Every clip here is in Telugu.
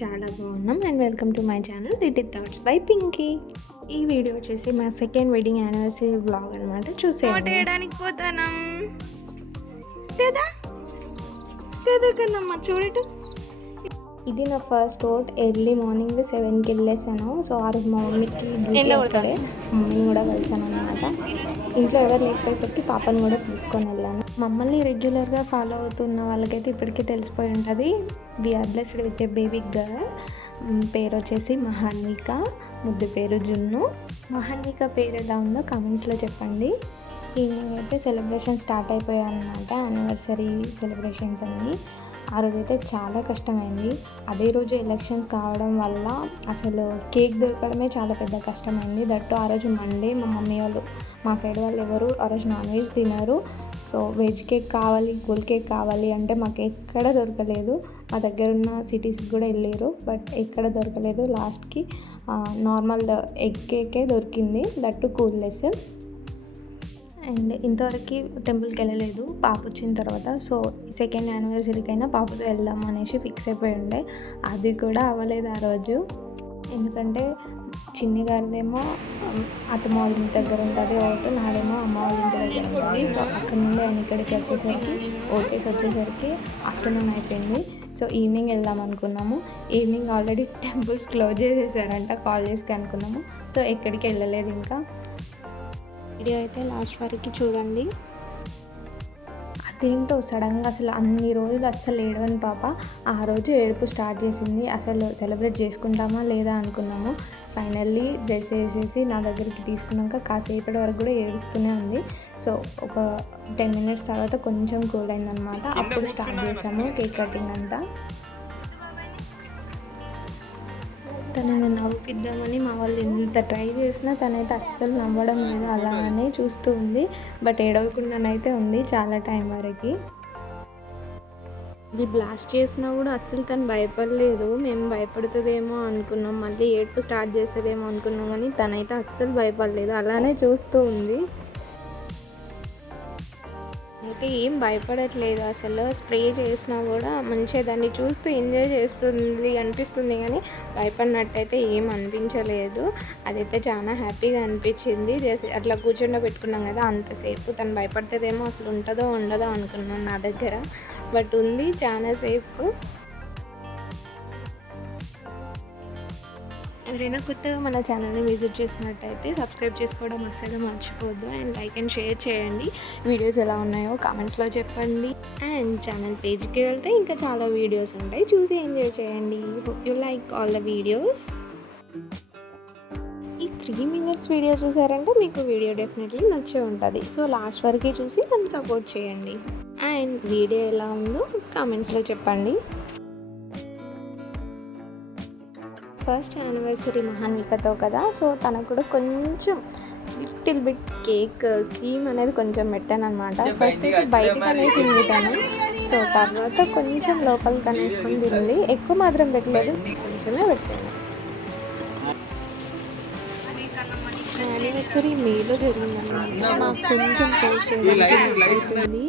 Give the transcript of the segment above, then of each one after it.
చాలా బాగున్నాం and welcome to my channel little thoughts by Pinky. ఈ వీడియో వచ్చేసి మా సెకండ్ వెడ్డింగ్ యానివర్సరీ వ్లాగ్ అనమాట. చూసేయడానికి పోతాను కదా కదమ్మా చూడటం. ఇది నా ఫస్ట్ ఓట్. ఎర్లీ మార్నింగ్ 7కి వెళ్ళేసాను. సో ఆ రోజు మా మమ్మీకి మమ్మీని కూడా కలిసాను అనమాట. ఇంట్లో ఎవరు లేకపోయేసరికి పాపను కూడా తీసుకొని వెళ్ళాను. మమ్మల్ని రెగ్యులర్గా ఫాలో అవుతున్న వాళ్ళకైతే ఇప్పటికే తెలిసిపోయి ఉంటుంది. We are blessed with a baby girl. పేరు వచ్చేసి మహాన్విక, ముద్దు పేరు జున్ను. మహాన్విక పేరు ఎలా ఉందో కామెంట్స్లో చెప్పండి. ఈవినింగ్ అయితే సెలబ్రేషన్ స్టార్ట్ అయిపోయాయి అన్నమాట. యానివర్సరీ సెలబ్రేషన్స్ అన్నీ. ఆ రోజైతే చాలా కష్టమైంది. అదే రోజు ఎలక్షన్స్ కావడం వల్ల అసలు కేక్ దొరకడమే చాలా పెద్ద కష్టమైంది. దట్టు ఆ రోజు మండే. మా మమ్మీ వాళ్ళు, మా సైడ్ వాళ్ళు ఎవరు ఆ రోజు నాన్ వెజ్ తినరు. సో వెజ్ కేక్ కావాలి, కూల్ కేక్ కావాలి అంటే మాకు ఎక్కడ దొరకలేదు. మా దగ్గర ఉన్న సిటీస్కి కూడా వెళ్ళారు, బట్ ఎక్కడ దొరకలేదు. లాస్ట్కి నార్మల్ ఎగ్ కేకే దొరికింది, దట్టు కూల్లెస్. అండ్ ఇంతవరకు టెంపుల్కి వెళ్ళలేదు పాప వచ్చిన తర్వాత. సో సెకండ్ యానివర్సరీకి అయినా పాపతో వెళ్దాం అనేసి ఫిక్స్ అయిపోయి ఉండే. అది కూడా అవ్వలేదు ఆ రోజు. ఎందుకంటే చిన్ని గారిదేమో అత్తమ్మ వాళ్ళ ఇంటి దగ్గర ఉంటుంది ఓటు, నాదేమో అమ్మ వాళ్ళ ఇంటి దగ్గర ఉంటుంది. సో అక్కడ నుండి ఆయన ఇక్కడికి వచ్చేసరికి ఓటేసి వచ్చేసరికి ఆఫ్టర్నూన్ అయిపోయింది. సో ఈవినింగ్ వెళ్దాం అనుకున్నాము. ఈవినింగ్ ఆల్రెడీ టెంపుల్స్ క్లోజ్ చేసేసారంట. కాల్ చేసి అనుకున్నాము. సో ఎక్కడికి వెళ్ళలేదు. ఇంకా వీడియో అయితే లాస్ట్ వరకు చూడండి. అదేంటో సడన్గా అసలు అన్ని రోజులు అస్సలు ఏడవని పాప ఆ రోజు ఏడుపు స్టార్ట్ చేసింది. అసలు సెలబ్రేట్ చేసుకుంటామా లేదా అనుకున్నాము. ఫైనల్లీ డ్రెస్ వేసేసి నా దగ్గరికి తీసుకున్నాక కాసేపటి వరకు కూడా ఏడుస్తూనే ఉంది. సో ఒక 10 minutes తర్వాత కొంచెం కూల్ అయిందనమాట. అప్పుడు స్టార్ట్ చేసాము కేక్ కటింగ్ అంతా. తనను నవ్విద్దామని మా వాళ్ళు ఎంత ట్రై చేసినా తనైతే అస్సలు నవ్వడం లేదు. అలానే చూస్తూ ఉంది. బట్ ఏడవకుండానైతే ఉంది చాలా టైం వరకు. ఇది బ్లాస్ట్ చేసినా కూడా అస్సలు తను భయపడలేదు. మేము భయపడుతుందేమో అనుకున్నాం, మళ్ళీ ఏడుపు స్టార్ట్ చేస్తుందేమో అనుకున్నాం, కానీ తనైతే అస్సలు భయపడలేదు. అలానే చూస్తూ ఉంది. అయితే ఏం భయపడట్లేదు అసలు. స్ప్రే చేసినా కూడా మంచిగా దాన్ని చూస్తూ ఎంజాయ్ చేస్తుంది అనిపిస్తుంది, కానీ భయపడినట్టయితే ఏం అనిపించలేదు. అదైతే చాలా హ్యాపీగా అనిపించింది. అట్లా కూర్చుండ పెట్టుకున్నాం కదా అంతసేపు. తను భయపడుతుందేమో, అసలు ఉంటుందో ఉండదో అనుకున్నాను నా దగ్గర, బట్ ఉంది చాలాసేపు. ఎవరైనా కొత్తగా మన ఛానల్ని విజిట్ చేసినట్టయితే సబ్స్క్రైబ్ చేసుకోవడం అస్సలు మర్చిపోవద్దు. అండ్ లైక్ అండ్ షేర్ చేయండి. వీడియోస్ ఎలా ఉన్నాయో కామెంట్స్లో చెప్పండి. అండ్ ఛానల్ పేజ్కి వెళ్తే ఇంకా చాలా వీడియోస్ ఉంటాయి, చూసి ఎంజాయ్ చేయండి. Hope you like all the videos. ఈ 3 minutes వీడియో చూసారంటే మీకు వీడియో డెఫినెట్లీ నచ్చే ఉంటుంది. సో లాస్ట్ వరకు చూసి నన్ను సపోర్ట్ చేయండి. అండ్ వీడియో ఎలా ఉందో కామెంట్స్లో చెప్పండి. ఫస్ట్ యానివర్సరీ మహాన్వికతో కదా, సో తనకు కూడా కొంచెం లిటిల్ బిట్ కేక్ క్రీమ్ అనేది కొంచెం పెట్టాను అనమాట. ఫస్ట్ అయితే బయటకు అనేసింది తను. సో తర్వాత కొంచెం లోపలికి అనేసుకొని తింది. ఎక్కువ మాత్రం పెట్టలేదు, కొంచెమే పెట్టాను. యానివర్సరీ మేలో జరిగిందనమాట. నాకు కొంచెం పోస్ట్ చేయడానికి అవుతుంది.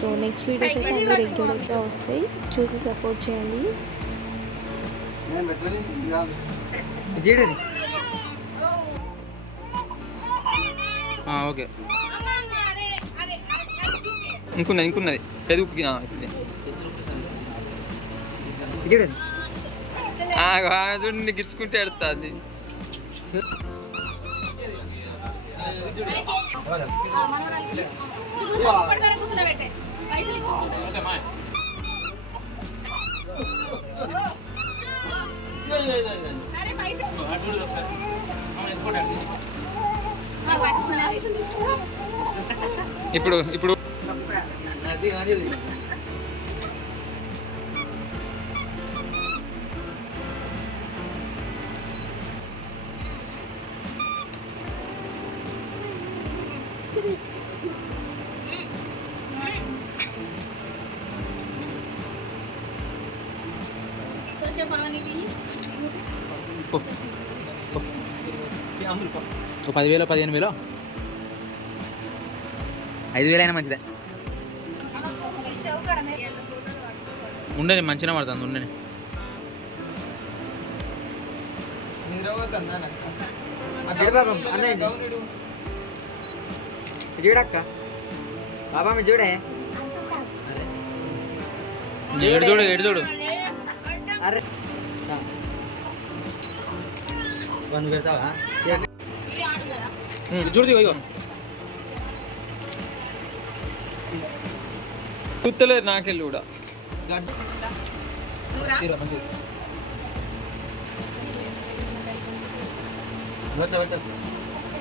సో నెక్స్ట్ వీడియోస్ అయితే అన్నీ రెగ్యులర్గా వస్తాయి, చూసి సపోర్ట్ చేయండి. ఓకే ఇంకున్నది పెరుగుకి చూడండి గిచ్చుకుంటే ఎడుతుంది. ఇప్పుడు ఇప్పుడు ఓ 10,000 15,000 5,000 అయినా మంచిదే. ఉండని మంచిగా పడుతుంది ఉండని. చూడక్క బాబా మీరు చూడే ఎడు చూడు అరే నువ్వు పెడతావా చూడు ఇగో చూస్తలేదు నాకెళ్ళి కూడా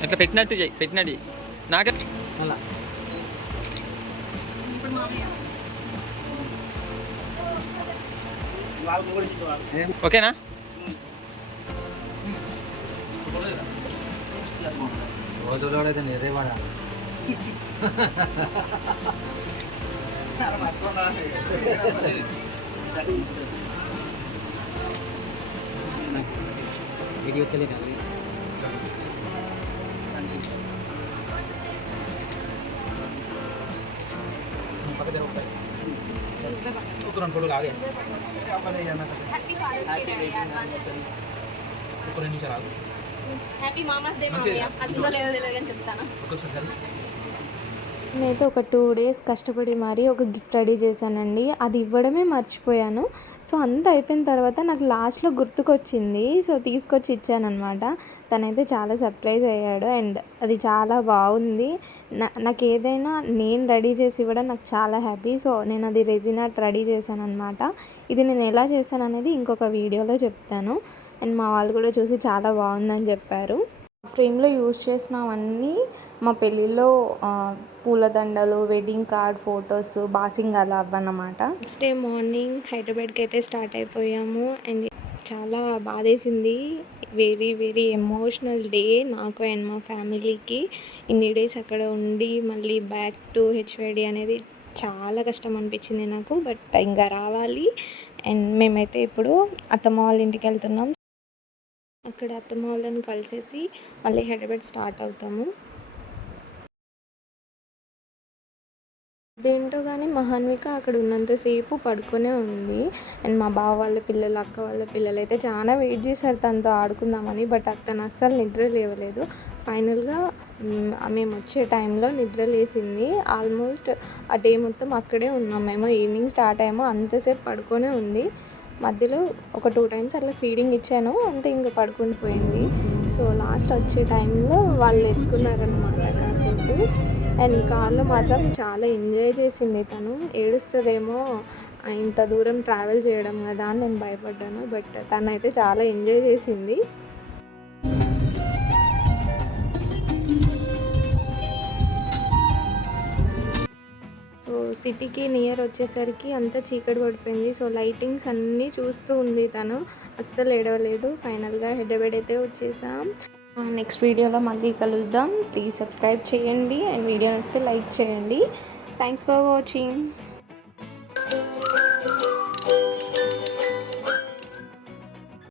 అట్లా పెట్టినట్టు చెయ్యి పెట్టినట్టు చెయ్యి నాకే అలా ఓకేనా రోజులోడైతే నిరేవాడా వీడియో తెలియదు ఫోటో ఆగే హ్యాపీ మామాస్ డే మామయ్య అది ఉందో లేదో తెలియదు కానీ చెప్తాను. నేనైతే ఒక 2 days కష్టపడి మరీ ఒక గిఫ్ట్ రెడీ చేశానండి. అది ఇవ్వడమే మర్చిపోయాను. సో అంతా అయిపోయిన తర్వాత నాకు లాస్ట్లో గుర్తుకొచ్చింది. సో తీసుకొచ్చి ఇచ్చానమాట. తనైతే చాలా సర్ప్రైజ్ అయ్యాడు అండ్ అది చాలా బాగుంది. నాకు ఏదైనా నేను రెడీ చేసి ఇవ్వడం నాకు చాలా హ్యాపీ. సో నేను అది రెజిన్ ఆర్ట్ రెడీ చేశానమాట. ఇది నేను ఎలా చేశాను అనేది ఇంకొక వీడియోలో చెప్తాను. అండ్ మా వాళ్ళు కూడా చూసి చాలా బాగుందని చెప్పారు. ఫ్రేమ్లో యూజ్ చేసినవన్నీ మా పెళ్ళిలో పూలదండలు, వెడ్డింగ్ కార్డ్, ఫొటోస్, బాసింగ్ అలా అవ్వన్నమాట. నెక్స్ట్ డే మార్నింగ్ హైదరాబాద్కి అయితే స్టార్ట్ అయిపోయాము. అండ్ చాలా బాధేసింది. వెరీ వెరీ ఎమోషనల్ డే నాకు అండ్ మా ఫ్యామిలీకి. ఇన్ని డేస్ అక్కడ ఉండి మళ్ళీ బ్యాక్ టు హెచ్వైడి అనేది చాలా కష్టం అనిపించింది నాకు. బట్ ఇంకా రావాలి. అండ్ మేమైతే ఇప్పుడు అత్తమ్మ వాళ్ళ ఇంటికి వెళ్తున్నాం. అక్కడ అత్తమ్మ వాళ్ళని కలిసేసి మళ్ళీ హైదరాబాద్ స్టార్ట్ అవుతాము. దేంటో కానీ మహాన్విక అక్కడ ఉన్నంతసేపు పడుకునే ఉంది. అండ్ మా బావ వాళ్ళ పిల్లలు, అక్క వాళ్ళ పిల్లలు అయితే చాలా వెయిట్ చేశారు తనతో ఆడుకుందామని. బట్ అతను అస్సలు నిద్ర లేవలేదు. ఫైనల్గా మేము వచ్చే టైంలో నిద్ర లేసింది. ఆల్మోస్ట్ ఆ డే మొత్తం అక్కడే ఉన్నాం. మేము ఈవినింగ్ స్టార్ట్ అయ్యామో అంతసేపు పడుకొనే ఉంది. మధ్యలో ఒక 2 times అట్లా ఫీడింగ్ ఇచ్చాను, అంతే ఇంకా పడుకొని పోయింది. సో లాస్ట్ వచ్చే టైంలో వాళ్ళు ఎత్తుకున్నారనమాట కాసేపు. అండ్ కార్లో మాత్రం చాలా ఎంజాయ్ చేసింది తను. ఏడుస్తుందేమో ఇంత దూరం ట్రావెల్ చేయడం కదా అని నేను భయపడ్డాను. బట్ తనైతే చాలా ఎంజాయ్ చేసింది. సో సిటీకి నియర్ వచ్చేసరికి అంతా చీకటి పడిపోయింది. సో లైటింగ్స్ అన్నీ చూస్తూ ఉంది తను, అస్సలు ఏడవలేదు. ఫైనల్గా హైదరాబాద్ అయితే వచ్చేసాం. నెక్స్ట్ వీడియోలో మళ్ళీ కలుద్దాం. ప్లీజ్ సబ్స్క్రైబ్ చేయండి అండ్ వీడియో నచ్చితే లైక్ చేయండి. Thanks for watching.